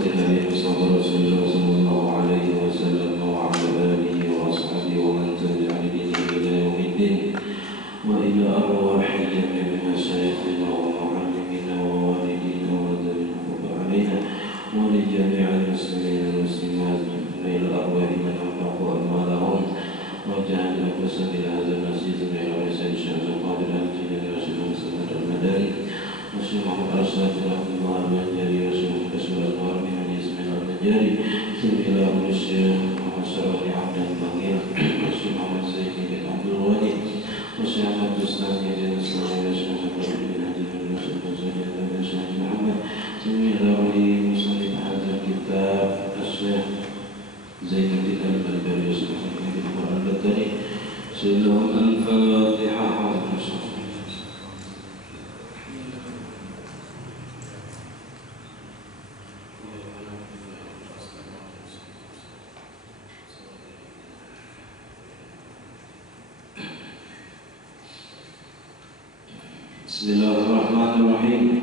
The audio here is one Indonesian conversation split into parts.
بركة النبي مصطفى رسول الله صلى الله عليه وسلم وعلى آله وأصحابه ومن تبع بدينه إلى يوم الدين وإلى أرواح جميع مشايخنا ومعلمينا ووالدينا وذوي الحب علينا ولجميع المسلمين والمسلمات إلى أرواح من أنفقوا أموالهم وجعل أنفسهم إلى هذا المسجد من رئيس الشيخ القادر الجليل رشيد مسلم المدني وشيخ محمد أشرف رحمه الله البنجاري وشيخ بشر الأنوار من الاسم البنجاري ثم إلى أبو الشيخ محمد شرف عبد البقيع وشيخ محمد سيد بن عبد الغني وشيخ محمد الإسلامي بن الإسلام وشيخ محمد بن هادي بن رشيد بن زكي بن شيخ محمد ثم إلى ولي مصنف هذا الكتاب الشيخ زين الدين البلبري وشيخ محمد بن القرآن البدري سلهم الفاتحة. Bismillahirrahmanirrahim.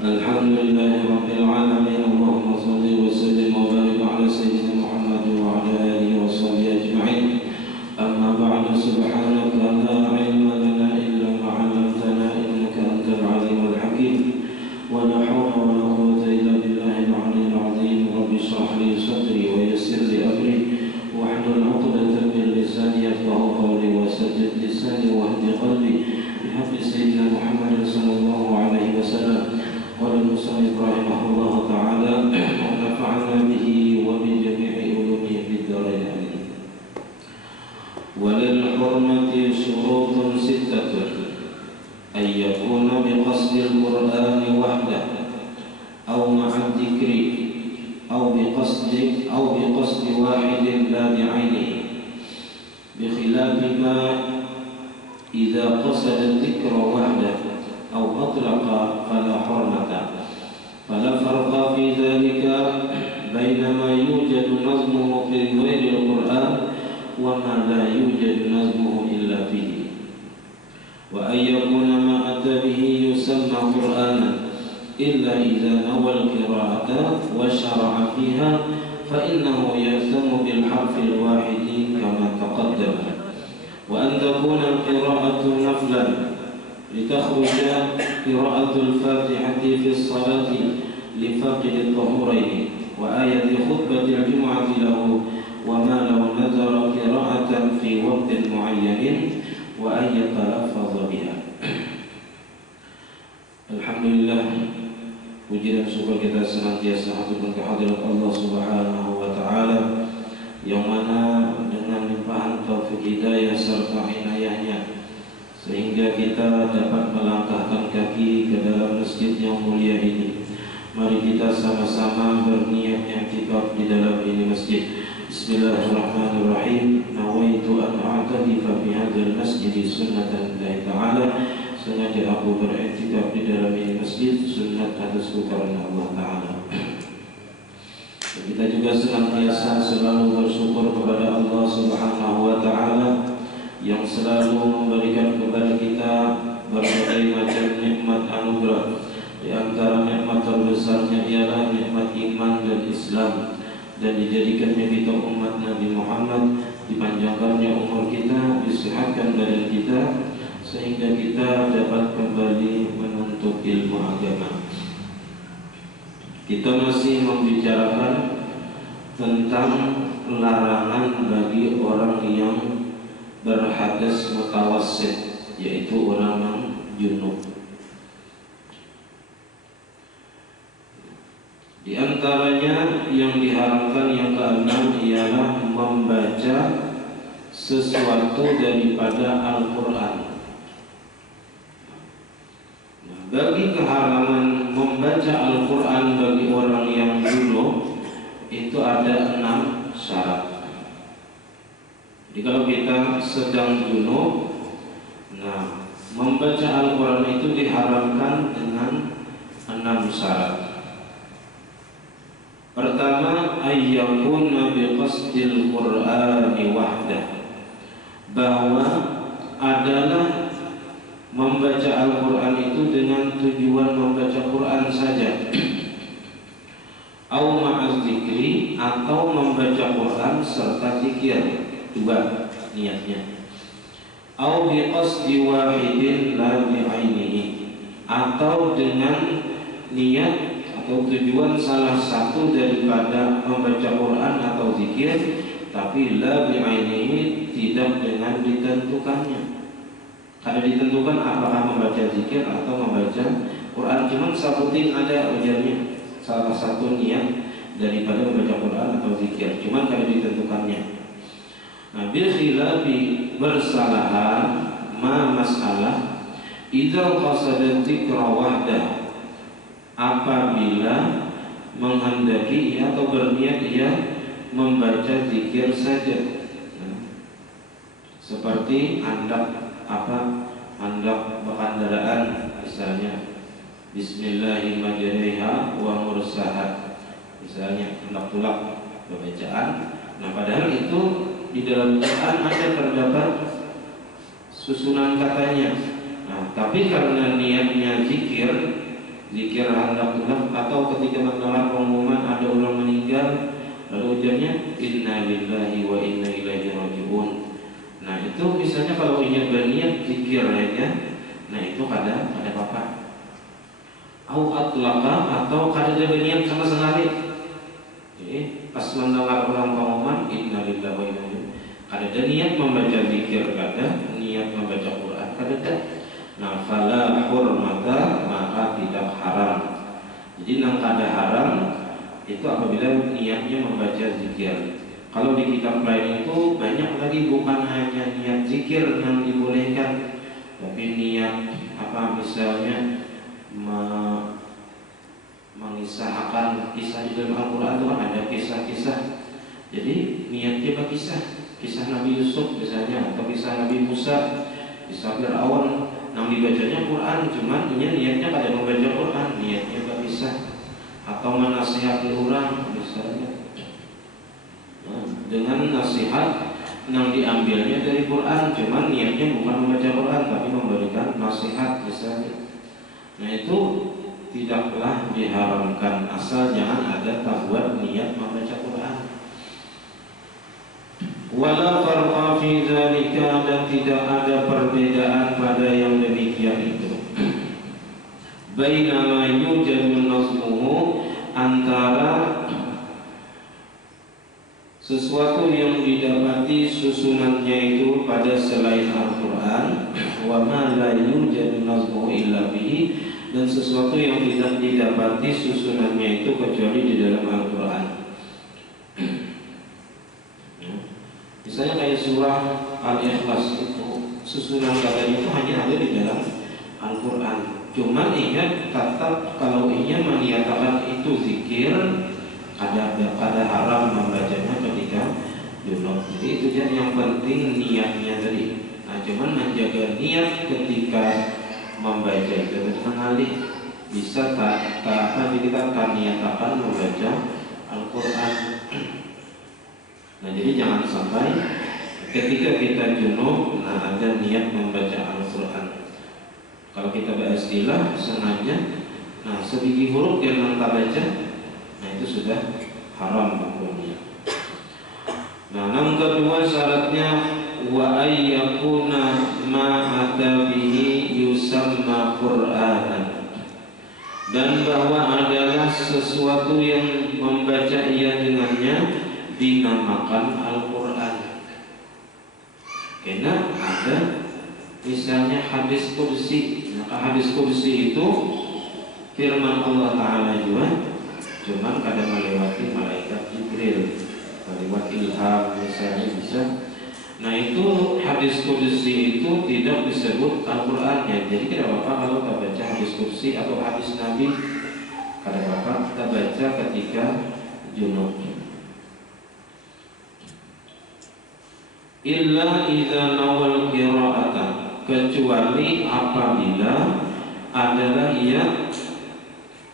Alhamdulillahirabbil alamin. Allahumma shalli wa sallim wa barik ala sayyidina Muhammad wa ala alihi wa sahbihi ajma'in. Amma ba'du, subhanaka la ilma lana illa ma 'allamtana innaka antal alimul hakim. Wa la hawla wa la quwwata illa billahil aliyyil azim. Rabbi shrah li sadri wa yassir li amri wahlul 'uqdatam min lisani yafqahu qawli wa saddid lisani wahdi qalbi. بحق سيدنا محمد صلى الله عليه وسلم. قال المصنف رحمه الله تعالى ونفعنا به وبجميع علومه في الدارين آمين. وللحرمة شروط ستة: أن يكون بقصد القرآن وحده أو مع الذكر أو بقصد واحد لا بعينه، بخلاف ما إذا قصد الذكر وحده أو أطلق فلا حرمة. فلا فرق في ذلك بين ما يوجد نظمه في غير القرآن وما لا يوجد نظمه إلا فيه. وأن يكون ما أتى به يسمى قرآنا إلا إذا نوى القراءة وشرع فيها فإنه يهتم بالحرف الواحد كما تقدم. وأن تكون القراءة نفلا لتخرج قراءة الفاتحة في الصلاة لفاقد الطهورين وآية خطبة الجمعة له وما لو نذر قراءة في وقت معين وأن يتلفظ بها. Alhamdulillah, puji dan syukur kita senantiasa haturkan kehadirat Allah Subhanahu wa taala yang mana dengan limpahan taufik hidayah serta inayahnya sehingga kita dapat melangkahkan kaki ke dalam masjid yang mulia ini. Mari kita sama-sama berniat i'tikaf di dalam ini masjid. Bismillahirrahmanirrahim. Nawaitu an a'takifa fi hadzal masjid sunnatan lillahi ta'ala. Sengaja aku beriktikaf di dalam ini masjid sunnat atasku karena Allah Ta'ala. Kita juga senantiasa selalu bersyukur kepada Allah Subhanahu wa taala yang selalu memberikan kepada kita berbagai macam nikmat anugerah. Di antara nikmat terbesarnya ialah nikmat iman dan Islam, dan dijadikannya kita umat Nabi Muhammad, dipanjangkannya umur kita, disehatkan badan kita sehingga kita dapat kembali menuntut ilmu agama. Kita masih membicarakan tentang larangan bagi orang yang berhadas mutawassit, yaitu orang yang junub. Di antaranya yang diharamkan yang keenam ialah membaca sesuatu daripada Al-Quran. Bagi keharaman membaca Al-Quran bagi orang yang junub itu ada 6 syarat. Jadi kalau kita sedang junub, membaca Al-Quran itu diharamkan dengan 6 syarat. Pertama, ayyakuna biqasdil Qur'ani wahdah, bahwa adalah membaca Al-Quran itu dengan tujuan membaca Quran saja. au ma'az zikri, atau membaca Quran serta zikir. Dua niatnya. Au bi qasdi wahidin la bi'ainihi, atau dengan niat atau tujuan salah satu daripada membaca Quran atau zikir, tapi la bi'ainihi, tidak dengan ditentukannya. Ada ditentukan apakah membaca zikir atau membaca Quran, cuman sabutin ada ujarnya salah satu niat daripada membaca Quran atau zikir, cuman kada ditentukannya. Nah, bil khilafi bersalahan ma masalah idza qasada dzikra wahdah, apabila menghendaki atau berniat ia membaca zikir saja. Nah, seperti hendak hendak berkendaraan, misalnya Bismillahirrahmanirrahim wa mursahat, misalnya hendak tulak bacaan. Nah, padahal itu di dalam Quran ada terdapat susunan katanya. Nah, tapi karena niatnya zikir hendak tulak, atau ketika mendengar pengumuman ada orang meninggal, lalu ujarnya inna lillahi wa inna ilaihi raji'un. Nah, itu misalnya kalau ingin berniat zikir ya, nah itu kada apa-apa. Au atlaqa, atau kada berniat sama sekali. Jadi pas mendengar orang pengumuman inna lillahi wa inna ilaihi, kada niat membaca zikir, kada niat membaca Quran, kada. Nah, fala hurmata, maka tidak haram. Jadi nang kada haram itu apabila niatnya membaca zikir. Kalau di kitab lain itu banyak lagi, bukan hanya niat zikir yang dibolehkan, tapi niat misalnya mengisahkan kisah di dalam Al-Quran itu ada kisah-kisah. Jadi niatnya kisah Nabi Yusuf misalnya, atau kisah Nabi Musa, kisah Fir'aun. Nah, dibacanya Quran, cuman niatnya kada membaca Quran, niatnya kisah atau menasihati orang misalnya. Dengan nasihat yang diambilnya dari Quran, cuman niatnya bukan membaca Quran tapi memberikan nasihat misalnya. Nah, itu tidaklah diharamkan, asal jangan ada tabuat niat membaca Quran. Wala farqa fi dzalika, dan tidak ada perbedaan pada yang demikian itu. Bainama yujadu nazmuhu, antara sesuatu yang didapati susunannya itu pada selain Al-Quran, wa ma la yujadu nazmuhu illa bihi, dan sesuatu yang tidak didapati susunannya itu kecuali di dalam Al-Quran. Misalnya kayak surah Al-Ikhlas itu susunan katanya itu hanya ada di dalam Al-Quran. Cuman ingat, tetap kalau ingin menyatakan itu zikir, ada haram membacanya ketika junub. Jadi itu yang penting niatnya tadi. Nah, cuman menjaga niat ketika membaca itu mengalih bisa kita niatakan membaca Al-Quran. Nah, jadi jangan sampai ketika kita junub, nah ada niat membaca Al-Quran. Kalau kita beristilah sengaja, nah sebiji huruf yang kita baca, nah itu sudah haram hukumnya. Nah, yang kedua syaratnya wa ayyakuna ma ata bihi yusamma Qur'anan, dan bahwa adalah sesuatu yang membaca ia dengannya dinamakan Al-Quran. Karena ada misalnya hadis qudsi, maka hadis qudsi itu firman Allah Ta'ala juga, cuman kadang melewati malaikat Jibril, melewati ilham misalnya bisa. Nah, itu hadis qudsi itu tidak disebut Al-Quran ya. Jadi tidak apa-apa kalau kita baca hadis qudsi atau hadis Nabi, kada apa-apa kita baca ketika junub. Illa idza nawal qira'atan, kecuali apabila adalah ia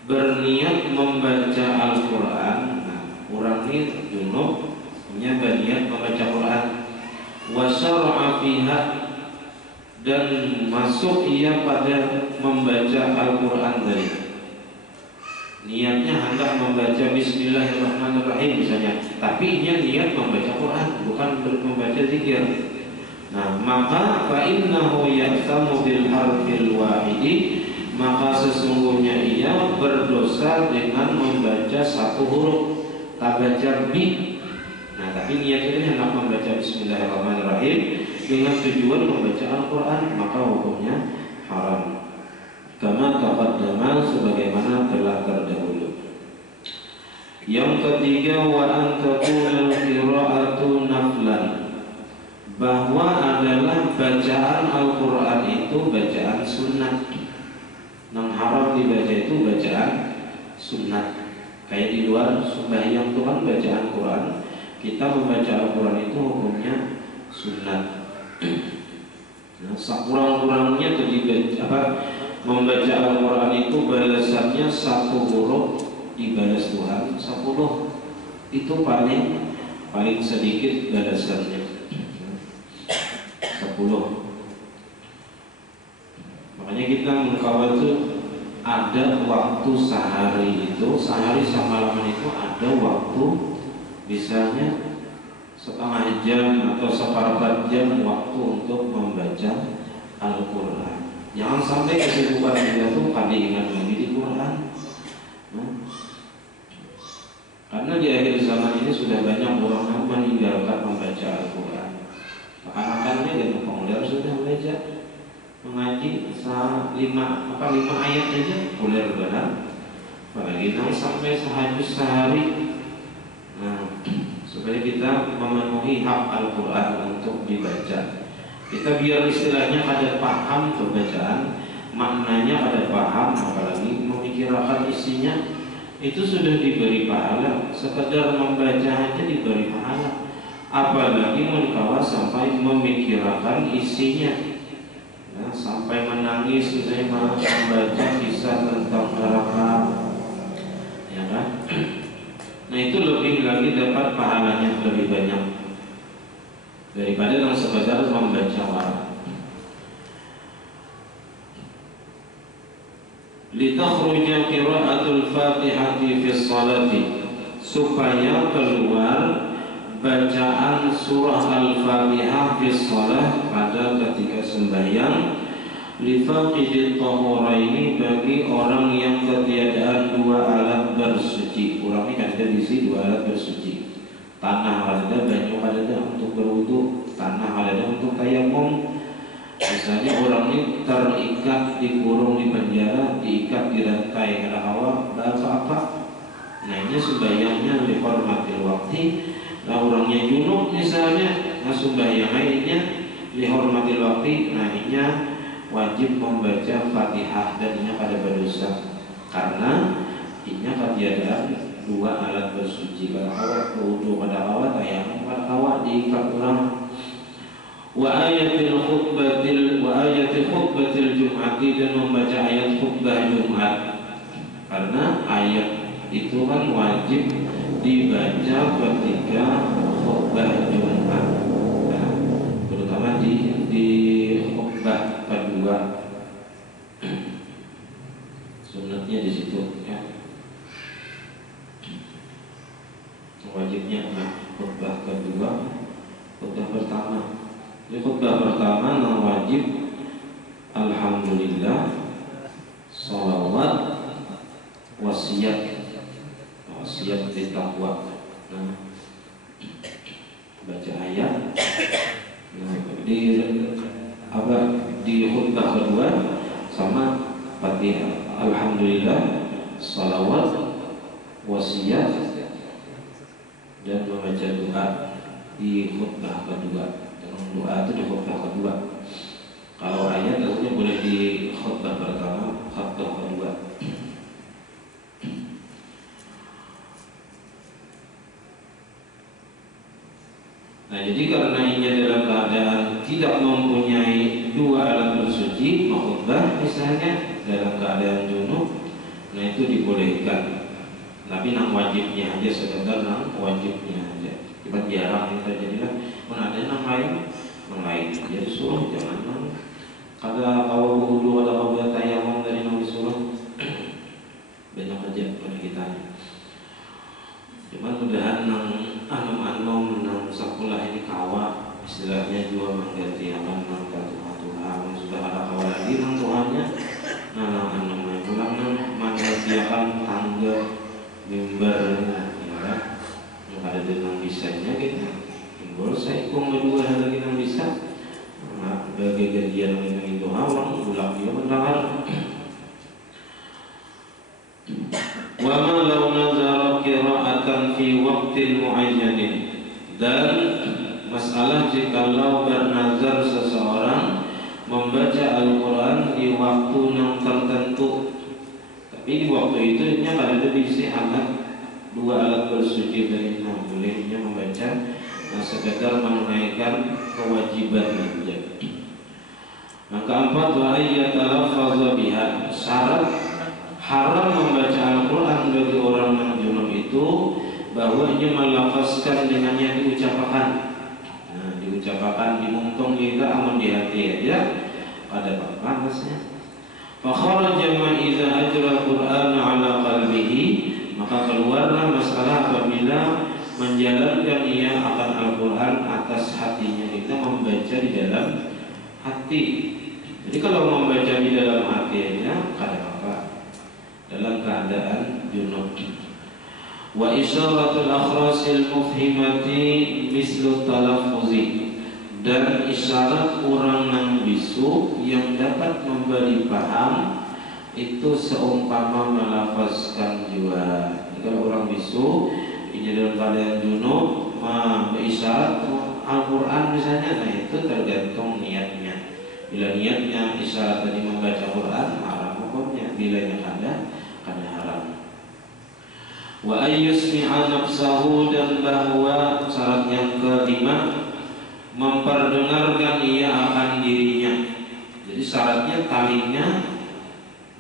berniat membaca Al-Quran. Nah, orang ini junub punya berniat membaca Quran, wa syara'a fiha, dan masuk ia pada membaca Al-Quran tadi. niatnya hendak membaca Bismillahirrahmanirrahim misalnya, tapi dia niat membaca Quran, bukan membaca zikir. Nah, maka fa innahu ya'tamu bil harfil wahidi, maka sesungguhnya ia berdosa dengan membaca satu huruf, tak baca bi. Nah, tapi niatnya hendak membaca Bismillahirrahmanirrahim dengan tujuan membaca Al-Quran, maka hukumnya haram. Kama taqaddama, sebagaimana telah terdahulu. Yang ketiga, wa an takuna qira'atu naflan, bahwa adalah bacaan Al-Quran itu bacaan sunnah. Yang haram dibaca itu bacaan sunnah. Kayak di luar sembahyang itu kan bacaan Quran, kita membaca Al-Quran itu hukumnya sunnah. Nah, sekurang-kurangnya membaca Al-Quran itu balasannya satu huruf dibalas Tuhan 10. Itu paling sedikit balasannya 10. Makanya kita mengkawal itu ada waktu sehari semalaman itu ada waktu, misalnya setengah jam atau seperempat jam waktu untuk membaca Al-Quran. Jangan sampai kesibukan kita tuh pada ingat lagi di Quran. Karena di akhir zaman ini sudah banyak orang yang meninggalkan membaca Al-Quran. Anak-anaknya dan populer sudah belajar mengaji 5 ayat aja populer banget. Apalagi sampai sehari. Nah, supaya kita memenuhi hak Al-Quran untuk dibaca, kita biar istilahnya kada paham kebacaan, maknanya kada paham, apalagi memikirkan isinya, itu sudah diberi pahala. Sekedar membaca aja diberi pahala, apalagi mengkawa sampai memikirkan isinya. Nah, sampai menangis misalnya membaca kisah tentang neraka, ya kan? Nah, itu lebih lagi dapat pahalanya lebih banyak daripada yang sekedar membaca warak. Litakhruja qira'atul Fatihati fi sholati, supaya keluar bacaan surah Al-Fatihah fi sholah pada ketika sembahyang, li faqidit tahuraini, bagi orang yang ketiadaan dua alat bersuci. Orang ini kan ada diisi dua alat bersuci. Tanah ada, banyu ada untuk berwudu, tanah ada untuk tayamum. Misalnya orang ini terikat, dikurung di penjara, diikat di rantai kada hawa, apa? Nah, ini sembahyangnya dihormatil waktu. Nah, orangnya junub misalnya, nah sembahyang lainnya dihormatil waktu. Nah, ini wajib membaca Fatihah dan ini pada berdosa karena ini ketiadaan dua alat bersuci. Pada awal wudu, pada awal tayamum, pada awal diikat ulang. Wa ayatil khutbatil Jum'ati, dan membaca ayat khutbah Jumat, karena ayat itu kan wajib dibaca ketika khutbah Jumat. Nah, terutama di khutbah kedua, sunatnya di situ ya. Wajibnya khutbah kedua, khutbah pertama. Di khutbah pertama yang wajib alhamdulillah, sholawat, wasiat di takwa. Nah, baca ayat. Nah, di khutbah kedua sama Fatihah, alhamdulillah, sholawat, wasiat, dan membaca doa di khutbah kedua. Doa itu di khutbah kedua. Kalau ayat tentunya boleh di khutbah pertama, khutbah kedua. Nah, jadi karena ini dalam keadaan tidak mempunyai dua alat bersuci, khutbah misalnya dalam keadaan junub, nah itu dibolehkan. Tapi nang wajibnya aja, sekedar nang wajibnya aja. Kita jarang kita jadilah ada nang lain, jadi suruh jangan nang. Kalau wudu ada kalau tayamum dari nang disuruh banyak aja boleh. jember ya, yang ada dengan bisanya kita jembol saya ikung berdua lagi dengan bisa bagi gajian dengan itu orang ulang dia mendengar wa ma law nazara qira'atan fi waqtin muayyanin, dan masalah jikalau bernazar seseorang membaca Al-Quran di waktu yang tertentu, tapi di waktu itu ada diisi dua alat bersujud dari bolehnya membaca sekedar menunaikan kewajiban saja. Yang keempat, wa ayyatalaffadha biha, syarat haram membaca Al-Quran bagi orang yang junub itu bahwa ia melafazkan dengannya diucapkan. Nah, diucapkan dimungtung kita amun di hati ya pada panasnya. Fa kharaja ma idza ajra Qur'an ala qalbihi, maka keluarlah masalah apabila menjalankan ia akan Al-Quran atas hatinya, kita membaca di dalam hati. Jadi kalau membaca di dalam hatinya kada apa dalam keadaan junub. Wa isyaratul akhrasil mufhimati mislu talaffuzi, dan isyarat orang yang bisu yang dapat memberi paham itu seumpama melafazkan jua. Kalau orang bisu ini dalam keadaan junub berisyarat Al-Quran misalnya, nah itu tergantung niatnya. Bila niatnya isyarat tadi membaca Quran, haram hukumnya. Bila yang kada haram. Wa ayyusmi'a nafsahu, dan bahwa syarat yang kelima memperdengarkan ia akan dirinya. Jadi syaratnya talinya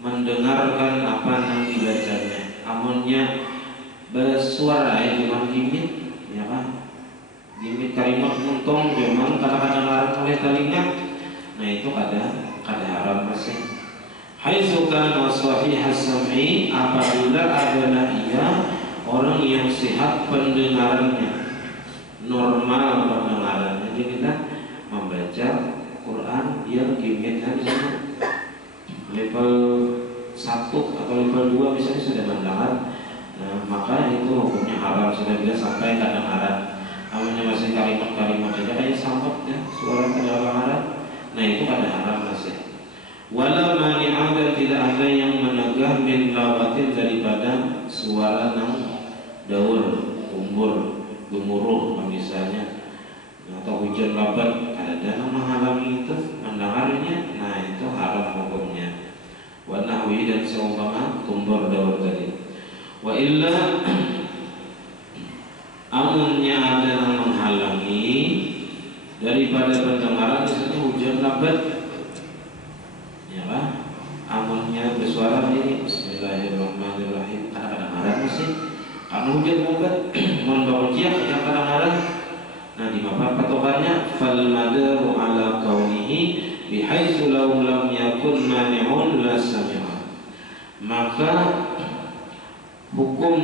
mendengarkan apa yang dibacanya. Amunnya bersuara cuma gimit, ya kan? Gimit kalimat untung memang kadang-kadang larang oleh talinya. Nah itu kada haram masih. Haitsu kana sahihas sam'i, apabila adalah ia orang yang sehat pendengarannya, normal pendengarannya. Jadi kita membaca Quran dia gimmitan misalnya level 1 atau level 2 misalnya sudah mendengar, nah, maka itu hukumnya haram sudah bila sampai kedengaran. Awalnya masih kalimat-kalimat saja kayak sambat ya, suara kedengaran. Nah itu kada haram masih. Wala mani'ah, dan tidak ada yang menegah min lawatin daripada suara nang daur, umbur, gemuruh misalnya, atau hujan lebat, ada yang menghalangi itu mendengarnya. Nah itu haram hukumnya. Wa nahwi, dan seumpama tumbur daur tadi. Wa illa amunnya ada yang menghalangi daripada pendengaran, misalnya hujan lebat, ya kan? Amunnya bersuara ini Bismillahirrahmanirrahim, kadang-kadang marah masih karena hujan lebat membawa ciak yang kadang-kadang. Nah di mana patokannya? Fal madaru ala kaunihi bihaitsu law lam yakun mani'un la sami'a, maka hukum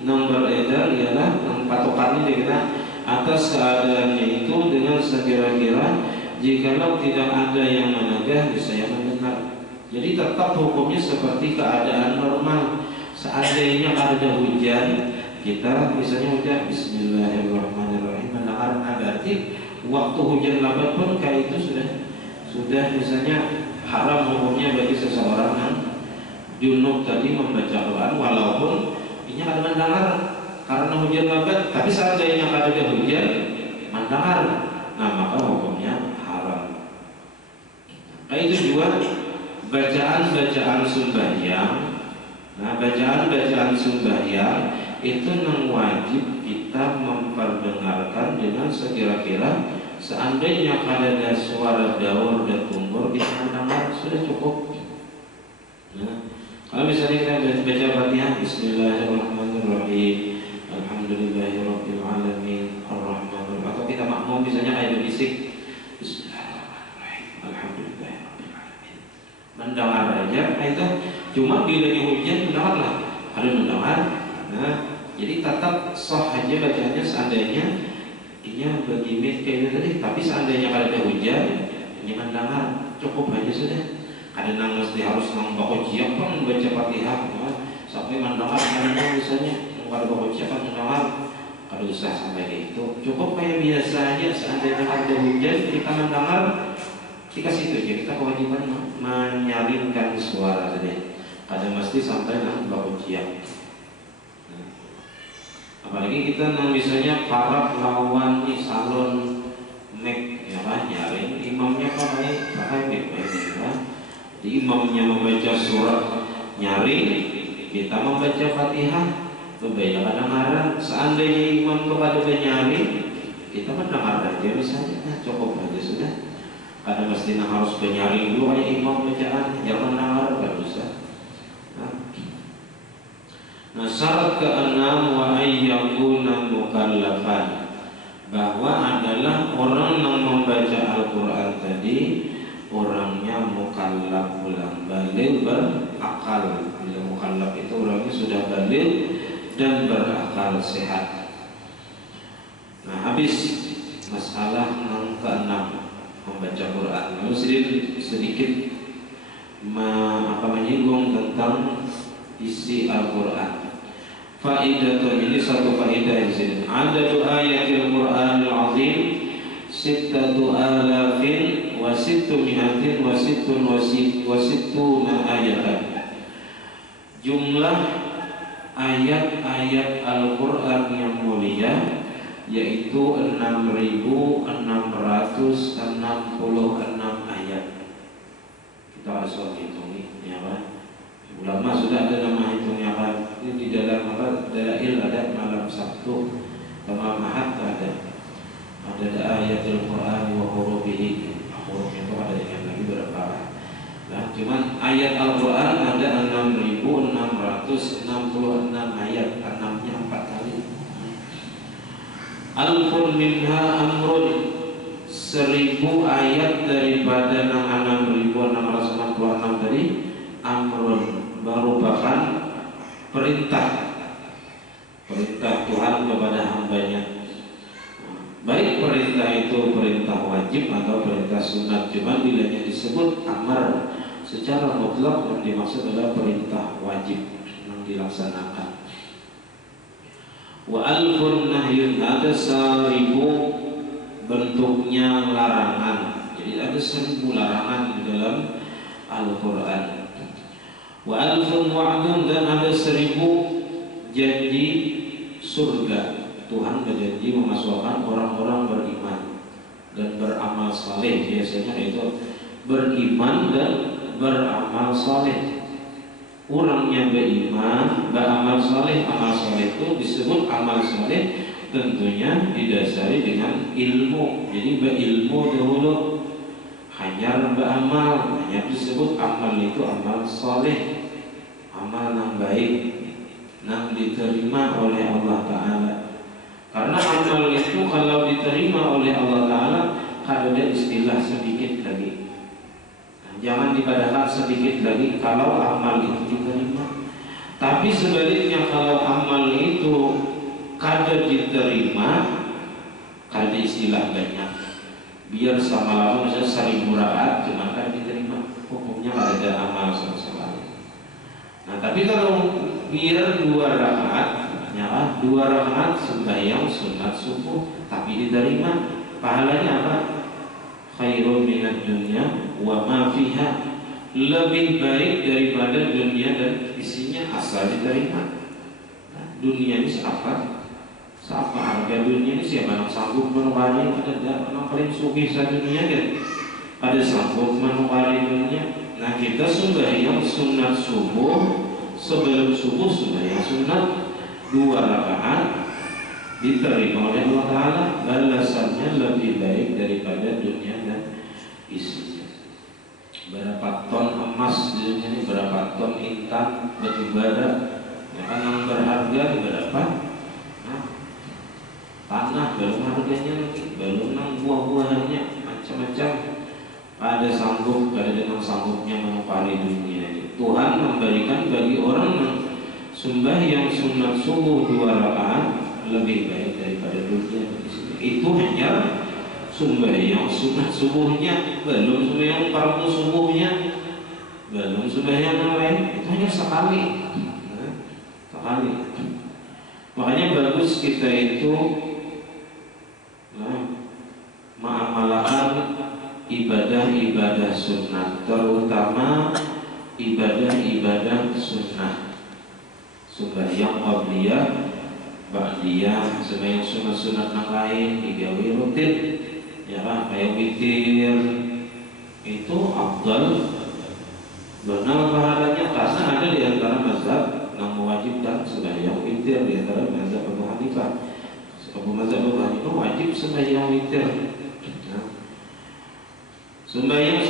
yang beredar ialah patokannya kita atas keadaannya itu dengan sekira-kira jikalau tidak ada yang menegah saya mendengar. Jadi tetap hukumnya seperti keadaan normal. Seandainya ada hujan, kita misalnya hujan Bismillahirrahmanirrahim mendengar, berarti waktu hujan lebat pun kayak itu sudah misalnya haram hukumnya bagi seseorang yang junub tadi membaca Quran walaupun ini ada mendengar karena hujan lebat, tapi seandainya ada hujan mendengar, nah maka hukumnya haram. Kayak itu juga bacaan-bacaan sembahyang. Nah bacaan-bacaan sembahyang itu yang wajib kita memperdengarkan dengan sekira-kira seandainya ada suara daur dan tumbur kita mendengar sudah cukup. Nah, kalau misalnya kita baca Fatihah Bismillahirrahmanirrahim Alhamdulillahirabbil alamin arrahmanirrahim, atau kita makmum misalnya kayak berbisik Bismillahirrahmanirrahim Alhamdulillahirabbil alamin, mendengar aja itu. Cuma bila hujan mendengarlah, harus mendengar. Nah, jadi tetap sah aja bacaannya seandainya ini begini kayak tadi. Tapi seandainya ada hujan, ini mendengar cukup aja sudah. Ada nang mesti harus nang baca jiak pun baca Fatihah, sampai mendengar misalnya kalau bawa siapa mendengar, kalau usah sampai itu, cukup kayak biasa aja. Seandainya ada hujan, kita mendengar, dikasih itu aja. Kita kewajiban menyaringkan suara saja. Kadang mesti sampai bawa siap. Apalagi kita misalnya para lawan di salon make ya kan, nyaring imamnya pakai make ya. Jadi imamnya membaca surat nyaring, kita membaca Fatihah, berbeda kadang-kadang. Seandainya imam kepada nyaring, kita mendengar aja misalnya, cukup aja sudah. Kadang mesti harus menyaring dulu kayak imam bacaan, jangan mendengar kan usah. Nah, syarat keenam wa ayyakuna mukallafan, bahwa adalah orang yang membaca Al-Quran tadi orangnya mukallaf, ulang balik berakal. Bila mukallaf itu orangnya sudah balik dan berakal sehat. Nah, habis masalah yang keenam membaca Quran. Lalu sedikit menyinggung tentang isi Al-Quran. Faidatun, ini satu faidah di sini. Adadu ayatil Qur'anil azim sittatu alafin wa sittumi'atin wa sittuna ayatan. Jumlah ayat-ayat Al-Quran yang mulia yaitu 6.666 ayat. Kita harus hitung ya Pak. Ulama sudah ada nama hitungnya apa? Ini di dalam dalail ada malam Sabtu, Tamam Ahad ada ayatul Quran wa hurufihi. Hurufnya itu ada yang lagi berapa? Nah, cuman ayat Al-Quran ada 6.666 ayat, 6-nya 4 kali. Alfun minha amrun, 1000 ayat daripada 6.666 tadi amrun, merupakan perintah Tuhan kepada hambanya. Baik perintah itu perintah wajib atau perintah sunat. Cuma bila disebut amar secara mutlak, yang dimaksud adalah perintah wajib yang dilaksanakan. Wa alfun nahyun, ada 1000 bentuknya larangan. Jadi ada 1000 larangan di dalam Al-Quran. Wa alfun wa'dun, dan ada 1000 janji surga. Tuhan berjanji memasukkan orang-orang beriman dan beramal saleh. Biasanya itu beriman dan beramal saleh. Orangnya beriman, beramal saleh. Amal saleh itu disebut amal saleh tentunya didasari dengan ilmu. Jadi berilmu dahulu, hanya beramal, hanya disebut amal itu amal saleh, amal yang baik, yang diterima oleh Allah Ta'ala. Karena amal itu kalau diterima oleh Allah Ta'ala, ada istilah sedikit lagi. Jangan dipadakan sedikit lagi kalau amal itu diterima. Tapi sebaliknya kalau amal itu kada diterima, kada istilah banyak. Biar sama lama misalnya 1000 rakaat cuma kada diterima, hukumnya ada amal sama sekali. Nah, tapi kalau biar 2 rakaat, ya 2 rakaat sembahyang sunat subuh tapi diterima, pahalanya apa? Khairun minad dunya wa ma fiha, lebih baik daripada dunia dan isinya asal diterima. Nah, dunia ini siapa harga dunia ini? Siapa yang sanggup menukari? Ada orang paling sugih sa dunia kan? Ada sanggup menukari dunia? Nah, kita sembahyang sunat subuh, sebelum subuh sembahyang sunat 2 rakaat diterima oleh Allah Ta'ala, balasannya lebih baik daripada dunia dan isinya. Berapa ton emas di dunia ini, berapa ton intan, batu bara, ya kan, yang berharga berapa? Nah, tanah belum harganya lagi, belum buah-buahannya, macam-macam. Ada sanggup, ada dengan sanggupnya menukari dunia ini. Tuhan memberikan bagi orang yang sembahyang sunat subuh 2 rakaat lebih baik daripada dunia. Itu hanya sembahyang sunat subuhnya, belum sembahyang fardu subuhnya, belum sembahyang yang lain. Itu hanya sekali. Makanya bagus kita itu mengamalkan ibadah-ibadah sunnah, terutama ibadah-ibadah sunnah, sembahyang qabliyah, ba'diyah, sembahyang sunat-sunat yang lain digawe rutin, ya kan, kayak witir itu afdal, benar pahalanya, karena ada di antara mazhab yang mewajibkan sembahyang witir, di antara mazhab Abu Hanifah. Mazhab Abu Hanifah wajib sembahyang witir. Sembahyang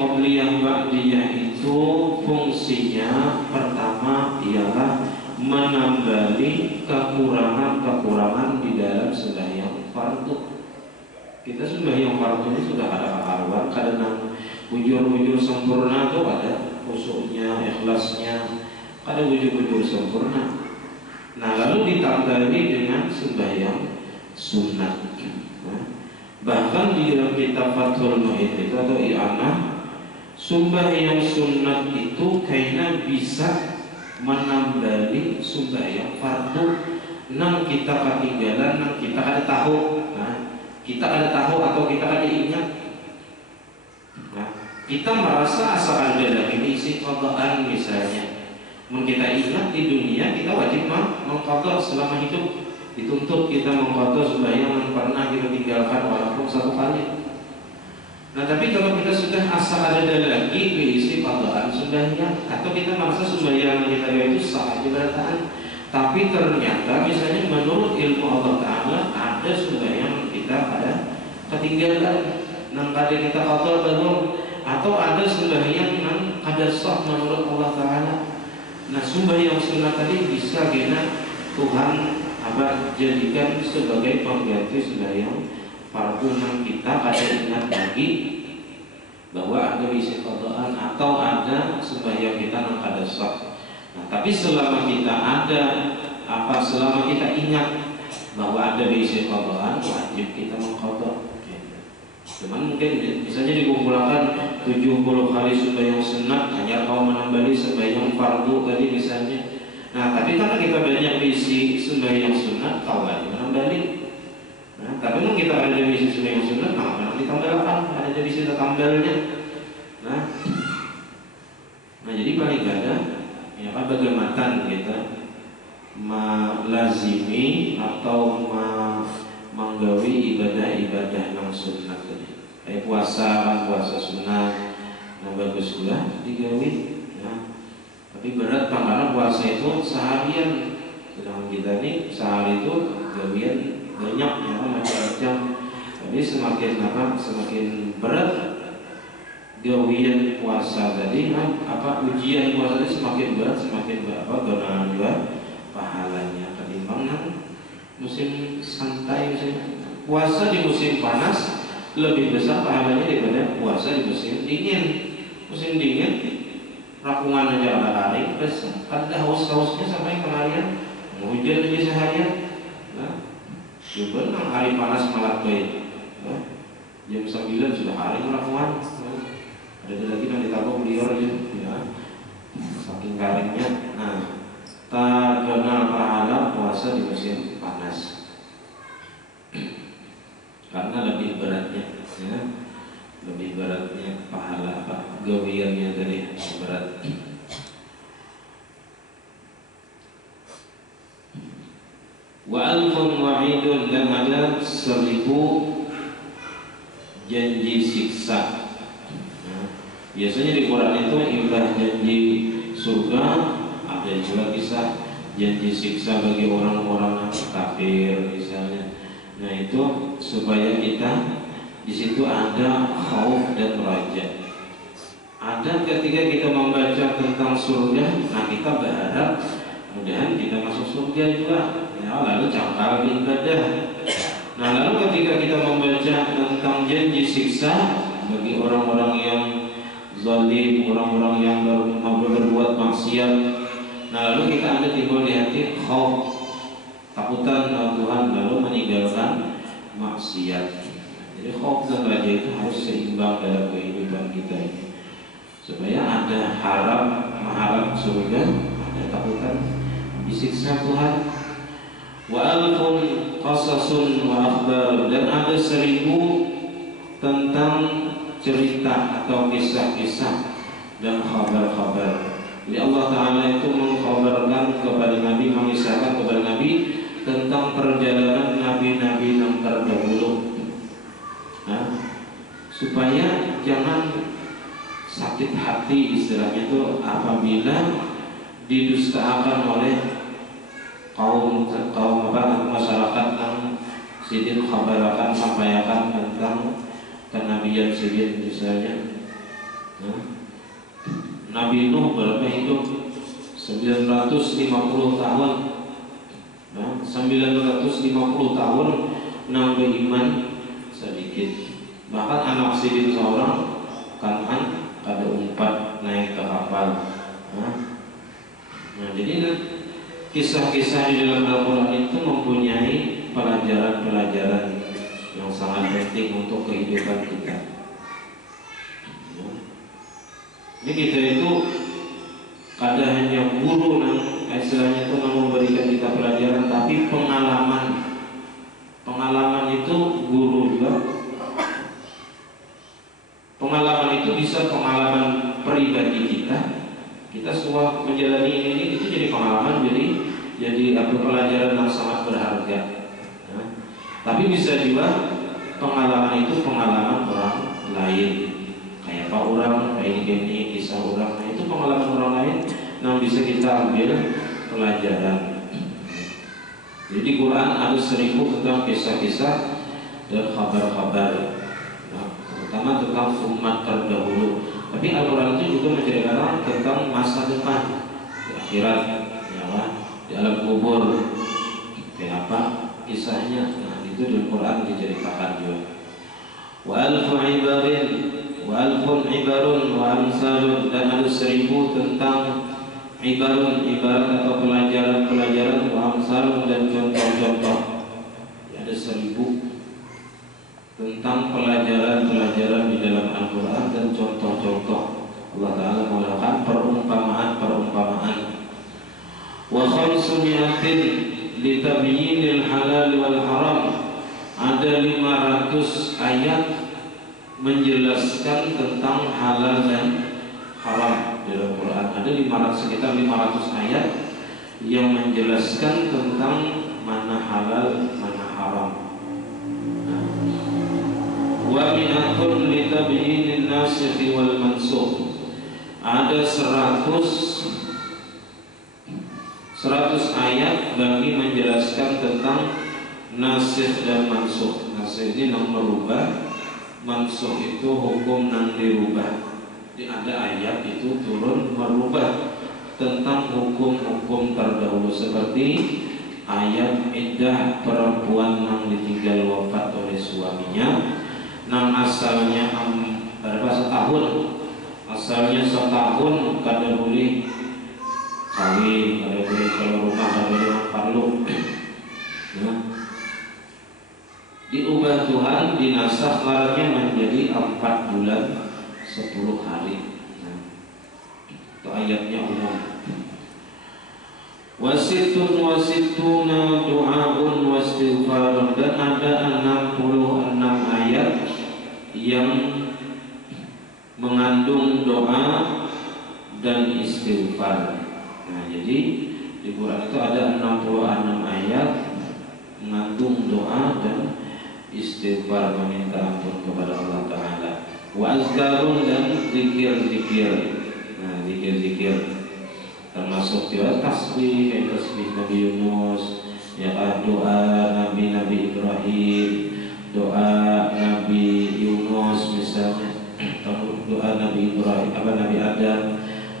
qabliyah ba'diyah itu fungsinya pertama ialah menambali kekurangan-kekurangan di dalam sembahyang fardu. Kita sembahyang fardu ini sudah ada kekaruan, kadang bujur-bujur sempurna tuh ada khusyuknya, ikhlasnya, ada bujur-bujur sempurna. Nah, lalu ditambahi dengan sembahyang sunat. Bahkan di dalam kitab Fathul Mu'in itu atau I'anah, sembahyang sunat itu kayaknya bisa menambali sembahyang fardu. Nang kita ketinggalan, nang kita kada tahu. Nah, kita kada tahu atau kita kada ingat. Nah, kita merasa asal ada lagi isi qadaan misalnya. Kita ingat di dunia kita wajib mengqadha selama hidup. Dituntut kita mengqadha sembahyang yang pernah kita tinggalkan walaupun satu kali. Nah, tapi kalau kita sudah asal ada lagi berisi qadaan sembahyang, atau kita merasa sembahyang kita itu sah ibadah, tapi ternyata misalnya menurut ilmu Allah Ta'ala ada sembahyang kita ada ketinggalan, nang kada kita qadha belum, atau ada sembahyang yang ada sah menurut Allah Ta'ala. Nah, sembahyang sunat tadi bisa kena Tuhan jadikan sebagai pengganti sembahyang fardu yang kita kada ingat lagi bahwa ada isi qadaan atau ada sembahyang kita yang kada sah. Nah, tapi selama kita selama kita ingat bahwa ada isi qadaan, wajib kita mengqadha. Cuman mungkin misalnya dikumpulkan 70 kali sembahyang sunat hanya kau menambali sembahyang fardu tadi misalnya. Nah, tapi karena kita banyak isi sembahyang sunat, kau lagi menambali. Nah, tapi kalau kita ada isi sembahyang sunat, nah ditambahkan, ada isi tambelnya. Nah, jadi paling ada ya kan bagaimana kita melazimi atau menggawi ibadah-ibadah yang sunat tadi. Kayak puasa sunat, nah bagus pula digawi. Nah, tapi berat karena puasa itu seharian, sedangkan kita ini sehari itu gawian banyak ya macam-macam. Jadi semakin berat gawian puasa tadi, ujian puasa tadi semakin berat, semakin guna juga pahalanya ketimbang musim santai misalnya. Puasa di musim panas lebih besar pahalanya daripada puasa di musim dingin. Musim dingin rapungan aja ada kali, terus ada haus-hausnya sampai kemarin hujan aja seharian. Nah, coba nang hari panas malah baik. Nah, jam 9 sudah hari rapungan. Nah, ada lagi yang ditabung liur ya, saking garingnya. Nah, tak kenal pahala puasa di musim panas karena lebih beratnya ya. Lebih beratnya pahala gawiannya dari berat. Wa alfun wa'idun, dan ada 1000 janji siksa. Nah, biasanya di Quran itu ibadah janji surga, ada juga kisah janji siksa bagi orang-orang kafir misalnya. Nah, itu supaya kita di situ ada khauf dan raja. Ada ketika kita membaca tentang surga, nah kita berharap mudahan kita masuk surga juga. Ya, lalu cangkal ibadah. Nah, lalu ketika kita membaca tentang janji siksa bagi orang-orang yang zalim, orang-orang yang berbuat maksiat, nah lalu kita ada timbul di hati khauf, takutan Tuhan, lalu meninggalkan maksiat. Jadi khauf dan raja itu harus seimbang dalam kehidupan kita ini, supaya ada mengharap surga, ada takutan disiksa Tuhan. Wa alfun qasasun wa akhbar, dan ada 1000 tentang cerita atau kisah-kisah dan khabar-khabar. Jadi Allah Ta'ala itu mengkhabarkan kepada Nabi, mengisahkan kepada Nabi tentang perjalanan Nabi-Nabi yang terdahulu, supaya jangan sakit hati istilahnya itu apabila didustakan oleh kaum masyarakat yang sidin khabarakan, sampaikan tentang kenabian sidin. Misalnya Nabi Nuh berapa hidup? 950 tahun. 950 tahun nambah iman sedikit. Bahkan anak sidin seorang Kan'an kada umpat naik ke kapal. Nah, jadi kisah-kisah di dalam Al-Quran itu mempunyai pelajaran-pelajaran yang sangat penting untuk kehidupan kita. Ini kita itu kada hanya guru yang istilahnya itu memberikan kita pelajaran, tapi pengalaman itu guru juga. Pengalaman itu bisa pengalaman pribadi kita semua menjalani ini itu jadi pengalaman, jadi pelajaran yang sangat berharga. Tapi bisa juga pengalaman itu pengalaman orang lain, kayak Pak orang, kayak ini kisah orang. Nah, itu pengalaman orang lain yang bisa kita ambil pelajaran. Jadi Quran ada 1000 tentang kisah-kisah dan kabar-kabar, terutama tentang umat terdahulu. Tapi Al-Quran itu juga menceritakan tentang masa depan, di akhirat, di alam kubur, kenapa kisahnya. Nah, itu di Al-Quran diceritakan juga. Wa alfun ibarun wa amsalun, dan ada 1000 tentang ibarun, ibarat atau pelajaran-pelajaran, wa amsalun, dan contoh-contoh. Ada 1000 tentang pelajaran-pelajaran di dalam Al-Quran dan contoh-contoh. Allah Ta'ala menggunakan perumpamaan. Wa khamsumi'atin litabyinil halal wal haram, ada 500 ayat menjelaskan tentang halal dan haram di dalam Quran. Ada sekitar 500 ayat yang menjelaskan tentang mana halal, mana haram. Wa mi'atun litabyinin nasikh wal mansukh, ada 100 ayat bagi menjelaskan tentang nasikh dan mansukh. Nasikh ini yang merubah, mansukh itu hukum yang dirubah. Jadi ada ayat itu turun merubah tentang hukum-hukum terdahulu, seperti ayat iddah perempuan yang ditinggal wafat oleh suaminya, nang asalnya berapa setahun, asalnya setahun kada boleh kawin, kada boleh keluar rumah, kada boleh parlu. Diubah Tuhan, dinasakh larangnya menjadi 4 bulan 10 hari. Itu ayatnya umum. Wasittuna du'aun wastighfar, dan ada 66 ayat yang mengandung doa dan istighfar. Nah, jadi di Quran itu ada 66 ayat mengandung doa dan istighfar, meminta ampun kepada Allah Ta'ala. Wa azkarun, dan zikir-zikir. Nah, zikir-zikir termasuk juga tasbih, kayak tasbih Nabi Yunus, ya kan, doa Nabi Ibrahim, doa Nabi Yunus misalnya, atau doa Nabi Ibrahim, Nabi Adam.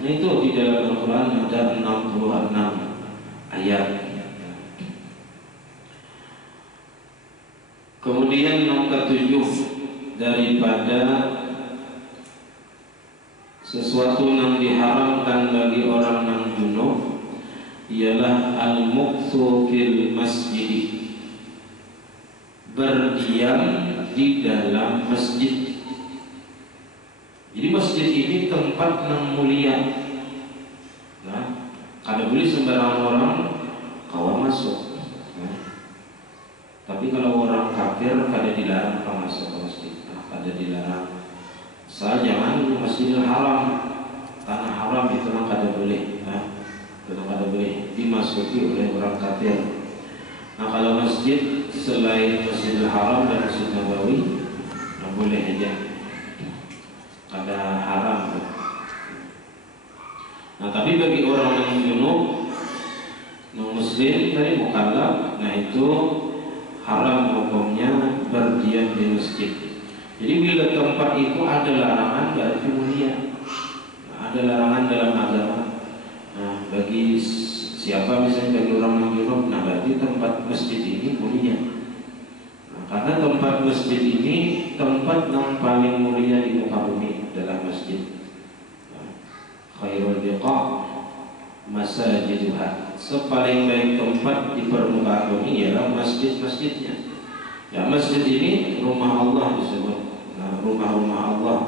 Nah, itu di dalam Al-Quran ada 66 ayat. Kemudian yang ke-7 daripada sesuatu yang diharamkan bagi orang yang junub ialah al-muqthu fil masjid, berdiam di dalam masjid. Jadi masjid ini tempat yang mulia. Nah, kada boleh sembarangan orang kawa masuk. Nah, Tapi kalau orang kafir kada dilarang masuk ke masjid, kada dilarang. Asal jangan Masjidil Haram, tanah haram itu kan kada boleh, itu kada boleh dimasuki oleh orang kafir. Nah kalau masjid selain Masjidil Haram dan Masjid Nabawi, boleh aja, kada haram. Nah tapi bagi orang yang junub, non muslim tadi mukallaf, nah itu haram hukumnya berdiam di masjid. Jadi bila tempat itu ada larangan berarti mulia. Nah, ada larangan dalam agama. Nah bagi siapa misalnya bagi orang yang junub, nah berarti tempat masjid ini mulia. Nah, karena tempat masjid ini tempat yang paling mulia di muka bumi adalah masjid. Khairul biqa' masajiduha. Sepaling baik tempat di permukaan bumi ialah masjid-masjidnya. Ya masjid ini rumah Allah disebut. Nah, rumah-rumah Allah.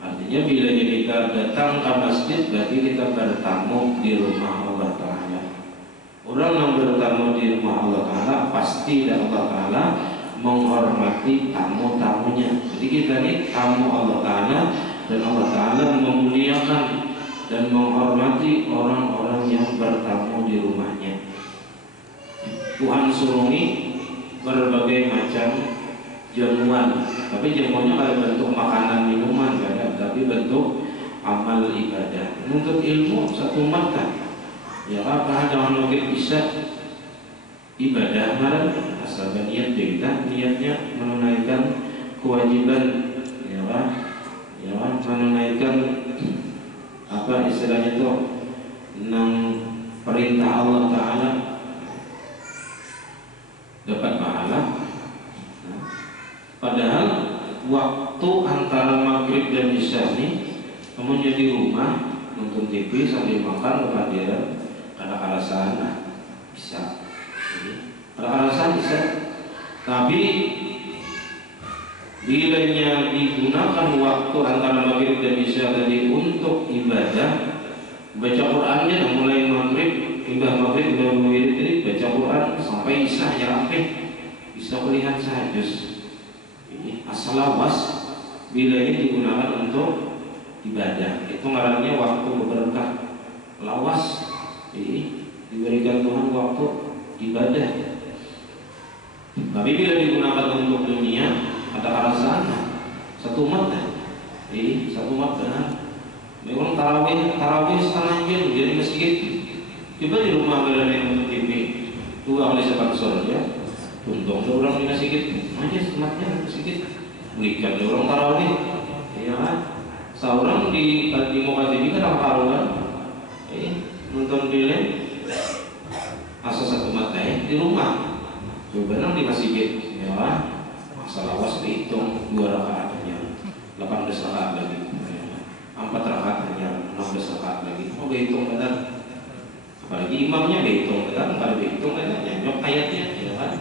Artinya bila kita datang ke masjid berarti kita bertamu di rumah Allah Ta'ala. Orang yang bertamu di rumah Allah Ta'ala pasti dan Allah Ta'ala menghormati tamu-tamunya. Jadi kita ini tamu Allah Ta'ala dan Allah Ta'ala memuliakan dan menghormati orang-orang yang bertamu di rumahnya. Tuhan surungi berbagai macam jamuan, tapi jamuannya kalau bentuk makanan minuman ada, tapi bentuk amal ibadah. Untuk ilmu satu mata, ya apa jangan lagi bisa ibadah malam asal niat kita niatnya menunaikan kewajiban, ya menunaikan apa istilahnya itu nang perintah Allah Ta'ala dapat pahala. Nah, padahal waktu antara maghrib dan isya ini kamu jadi rumah nonton TV sambil makan kehadiran karena alasan bisa, karena alasan bisa. Tapi bilanya digunakan waktu antara maghrib dan isya tadi untuk ibadah, baca Qurannya mulai maghrib hingga maghrib dan wirid ini baca Quran sampai isya sampai bisa melihat sahajus. Ini asalawas bila ini digunakan untuk ibadah itu ngarannya waktu berkah lawas. Ini diberikan Tuhan waktu ibadah. Tapi bila digunakan untuk dunia ada alasan satu mat satu mat benar. Memang tarawih setengah jam jadi masjid. Coba di rumah berada yang untuk TV dua oleh sponsor ya. Untung ada orang di masjid aja sematnya masjid. Belikan ada orang tarawih. Ya kan? Seorang di muka TV kan karuan. Nonton film asal satu mat di rumah. Coba nang di masjid ya kan? Salawas dihitung 2 rakaat hanya 18 rakaat lagi, 4 rakaat hanya 16 rakaat lagi. Oh dihitung benar. Apalagi imamnya dihitung benar, kalau dihitung benar nyanyok ayatnya, ya kan?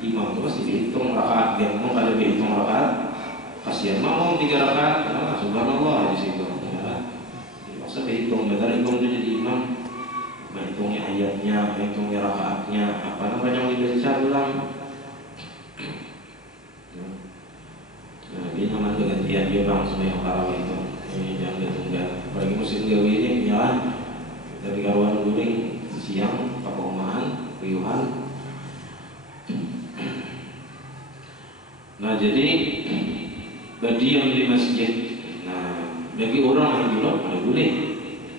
Imam terus dihitung rakaat, dia mau kalau dihitung rakaat, kasihan mau 3 rakaat, nah, subhanallah di situ. Ya. Masa dihitung benar, hitung itu jadi imam, menghitungnya ayatnya, menghitungnya rakaatnya, apa namanya yang dibaca ulang. Ini nama gantian dia bang sama yang tarawih itu. Ini jangan ditunggal. Apalagi musim gawe ini jalan dari karuan guling siang ke perumahan riuhan. Nah jadi berdiam di masjid. Nah bagi orang yang junub ada boleh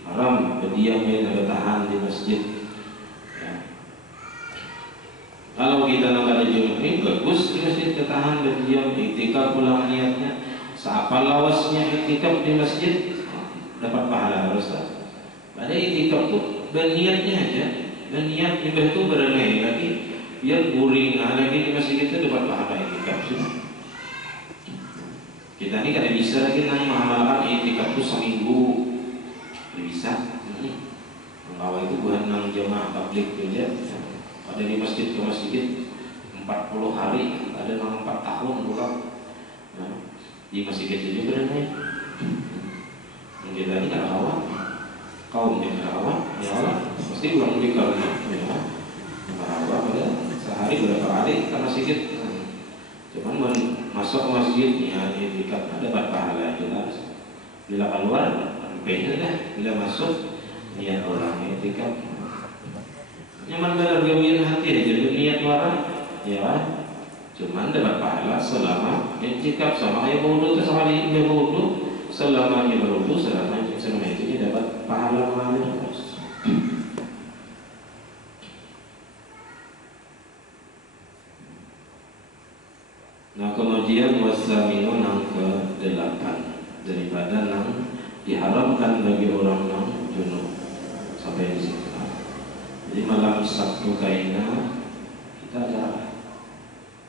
haram berdiam ada tahan di masjid. Kalau kita nak ada junub ini bagus di masjid ketahan berdiam iktikaf pulang niatnya. Seapa lawasnya iktikaf di masjid dapat pahala terus tak. Pada iktikaf tu berniatnya aja, berniat ibadah itu berenai lagi biar guring lagi di masjid kita dapat pahala iktikaf. Kita ni kada bisa lagi nang mengamalkan iktikaf tu seminggu bisa. Kalau itu bukan nang jemaah tabligh tu je. Ada di masjid ke masjid 40 hari, ada yang 4 tahun pulang. Nah, di masjid itu juga benar. Kita ini kan awak, kaum yang awak, ya Allah, pasti ulang lebih kalau ya. Awak pada sehari berapa kali kita masjid. Cuman masuk masjid ya itikaf dapat pahala jelas. Bila keluar beda dah. Bila masuk niat orang itikaf. Nyaman benar gawian hati jadi niat orang ya kan. Cuman dapat pahala selama itikaf sama kayak wudu itu sama dia wudu selama dia berwudu selama itu dia dapat pahala mengalir terus. Nah kemudian wasaminu nang ke-8 daripada nang diharamkan bagi orang nang junub sampai di situ. Jadi malam Sabtu kaina kita acara.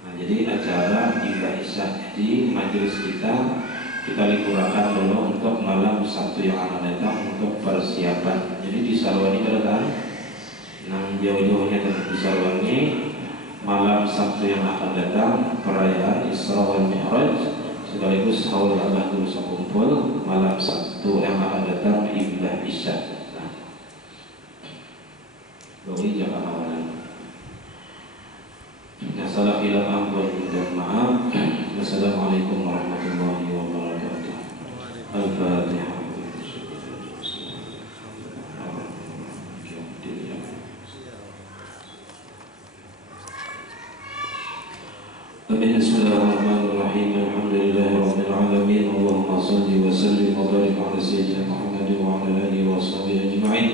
Nah jadi acara ibadah di majelis kita liburakan dulu untuk malam Sabtu yang akan datang untuk persiapan. Jadi di Sarwani datang, nang jauh-jauhnya tetap di Sarwani. Malam Sabtu yang akan datang perayaan Isra wal Mi'raj sekaligus haul abah dulu kumpul. Malam Sabtu yang akan datang ibadah Isya. Bagi jangan awalan. Yang salah hilaf dan maaf. Wassalamualaikum warahmatullahi wabarakatuh. Al-Fatihah. Bismillahirrahmanirrahim. Alhamdulillahi rabbil alamin. Allahumma shalli wa sallim wa barik ala sayyidina Muhammad wa ala alihi wa sahbihi ajma'in.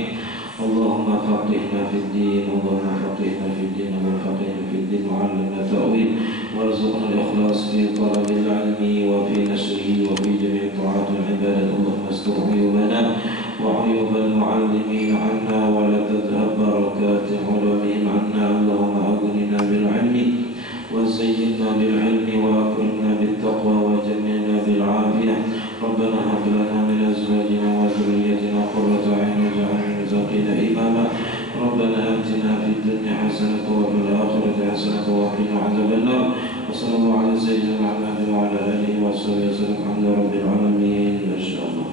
Allahumma faqihna fid din, Allahumma faqihna fid din, wa faqihna fid din wa 'allimna ta'wil warzuqna al-ikhlas fi talabil 'ilmi wa fi nashrihi wa fi jami' ta'atil ibadat. Allahumma astur 'uyubana wa 'uyubal mu'allimin 'anna wa la tadhhab barakatil 'ulumihim 'anna. Allahumma aghnina bil 'ilmi وزينا بالعلم وأكرمنا بالتقوى وجملنا بالعافية. ربنا هب لنا من أزواجنا وذريتنا قرة أعين واجعلنا للمتقين إماما. ربنا آتنا في الدنيا حسنة وفي الآخرة حسنة وقنا عذاب النار. وصلى الله على سيدنا محمد وعلى آله وصحبه وسلم. الحمد لله رب العالمين. ما شاء الله.